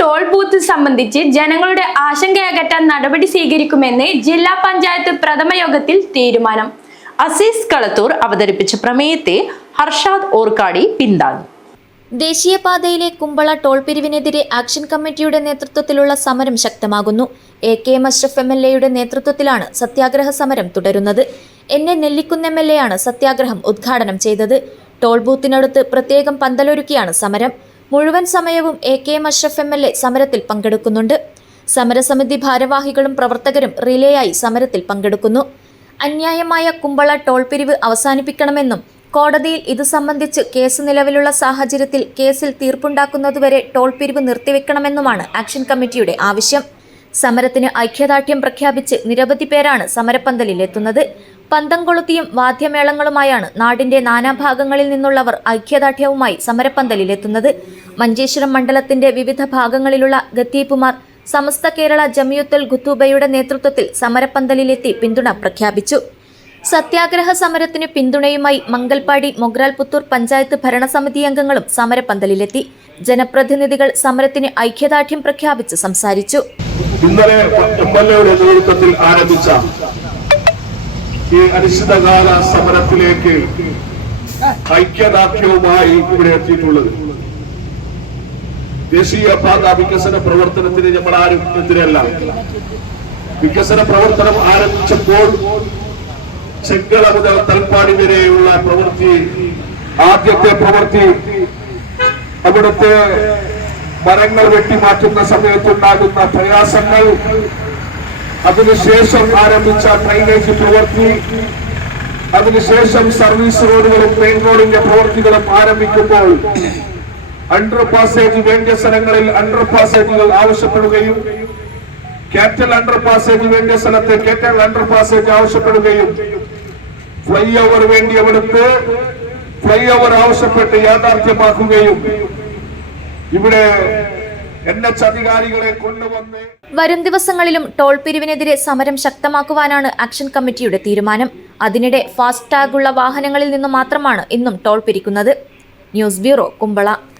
Toll booth സംബന്ധിച്ച് ജനങ്ങളുടെ ആശങ്കയകറ്റാൻ നടപടി സ്വീകരിക്കുമെന്ന് ജില്ലാ പഞ്ചായത്ത് പ്രഥമ യോഗത്തിൽ തീരുമാനം. അസീസ് കളത്തൂർ അവതരിപ്പിച്ച പ്രമേയത്തെ ഹർഷാദ് ഓർക്കാടി പിന്താങ്ങി. ദേശീയപാതയിലെ കുമ്പള ടോൾ പിരിവിനെതിരെ ആക്ഷൻ കമ്മിറ്റിയുടെ നേതൃത്വത്തിലുള്ള സമരം ശക്തമാകുന്നു. എ.കെ.എം. അഷ്റഫ് എം.എൽ.എയുടെ നേതൃത്വത്തിലാണ് സത്യാഗ്രഹ സമരം തുടരുന്നത്. എന്നെ നെല്ലിക്കുന്ന് എം.എൽ.എയാണ് സത്യാഗ്രഹം ഉദ്ഘാടനം ചെയ്തത്. ടോൾ ബൂത്തിനടുത്ത് പ്രത്യേകം പന്തലൊരുക്കിയാണ് സമരം. മുഴുവൻ സമയവും എ.കെ.എം. അഷ്റഫ് എം.എൽ.എ സമരത്തിൽ പങ്കെടുക്കുന്നുണ്ട്. സമരസമിതി ഭാരവാഹികളും പ്രവർത്തകരും റിലേയായി സമരത്തിൽ പങ്കെടുക്കുന്നു. അന്യായമായ കുമ്പള ടോൾ പിരിവ് അവസാനിപ്പിക്കണമെന്നും കോടതിയിൽ ഇത് സംബന്ധിച്ച് കേസ് നിലവിലുള്ള സാഹചര്യത്തിൽ കേസിൽ തീർപ്പുണ്ടാക്കുന്നതുവരെ ടോൾ പിരിവ് നിർത്തിവെക്കണമെന്നുമാണ് ആക്ഷൻ കമ്മിറ്റിയുടെ ആവശ്യം. സമരത്തിന് ഐക്യദാർഢ്യം പ്രഖ്യാപിച്ച് നിരവധി പേരാണ് സമരപ്പന്തലിലെത്തുന്നത്. പന്തം കൊളുത്തിയും വാദ്യമേളങ്ങളുമായാണ് നാടിന്റെ നാനാഭാഗങ്ങളിൽ നിന്നുള്ളവർ ഐക്യദാർഢ്യവുമായി സമരപ്പന്തലിലെത്തുന്നത്. മഞ്ചേശ്വരം മണ്ഡലത്തിന്റെ വിവിധ ഭാഗങ്ങളിലുള്ള ഖത്തീബുമാർ സമസ്ത കേരള ജമിയത്തുൽ ഖുതൂബയുടെ നേതൃത്വത്തിൽ സമരപ്പന്തലിലെത്തി പിന്തുണ പ്രഖ്യാപിച്ചു. സത്യാഗ്രഹ സമരത്തിന് പിന്തുണയുമായി മംഗൽപാടി മൊഗ്രാൽപുത്തൂർ പഞ്ചായത്ത് ഭരണസമിതി അംഗങ്ങളും സമരപ്പന്തലിലെത്തി. ജനപ്രതിനിധികൾ സമരത്തിന് ഐക്യദാർഢ്യം പ്രഖ്യാപിച്ച് സംസാരിച്ചു. ഇന്നലെ എം.എൽ.എയുടെ നേതൃത്വത്തിൽ ആരംഭിച്ച ഈ അനിശ്ചിതകാല സമരത്തിലേക്ക് ഐക്യദാർഢ്യവുമായി ഇവിടെ എത്തിയിട്ടുള്ളത്. ദേശീയപാത വികസന പ്രവർത്തനത്തിന് നമ്മൾ ആരും എതിരല്ല. വികസന പ്രവർത്തനം ആരംഭിച്ചപ്പോൾ ചെങ്കള മുതൽ തൽപ്പാടി വരെയുള്ള പ്രവൃത്തി, ആദ്യത്തെ പ്രവൃത്തി അവിടുത്തെ മരങ്ങൾ വെട്ടിമാറ്റുന്ന സമയത്തുണ്ടാകുന്ന പ്രയാസങ്ങൾ, അതിനുശേഷം ആരംഭിച്ച ഡ്രൈനേജ് പ്രവൃത്തി, അതിനുശേഷം സർവീസ് റോഡുകളും മെയിൻ റോഡിന്റെ പ്രവൃത്തികളും ആരംഭിക്കുമ്പോൾ അണ്ടർ പാസേജ് വേണ്ട സ്ഥലങ്ങളിൽ അണ്ടർ പാസേജുകൾ ആവശ്യപ്പെടുകയും ക്യാപിറ്റൽ അണ്ടർ പാസേജ് വേണ്ട സ്ഥലത്ത് ക്യാപിറ്റൽ അണ്ടർ പാസേജ് ആവശ്യപ്പെടുകയും ഫ്ലൈ ഓവർ വേണ്ടിയവിടുത്ത് ഫ്ലൈ ഓവർ ആവശ്യപ്പെട്ട് യാഥാർത്ഥ്യമാക്കുകയും ഇവിടെ NH അധികാരികളെ കൊണ്ടുവന്ന് വരും ദിവസങ്ങളിലും ടോൾ പിരിവിനെതിരെ സമരം ശക്തമാക്കുവാനാണ് ആക്ഷൻ കമ്മിറ്റിയുടെ തീരുമാനം. അതിനിടെ ഫാസ്റ്റ് ടാഗുള്ള വാഹനങ്ങളിൽ നിന്ന് മാത്രമാണ് ഇന്നും ടോൾ പിരിക്കുന്നത്. News bureau, Kumbla.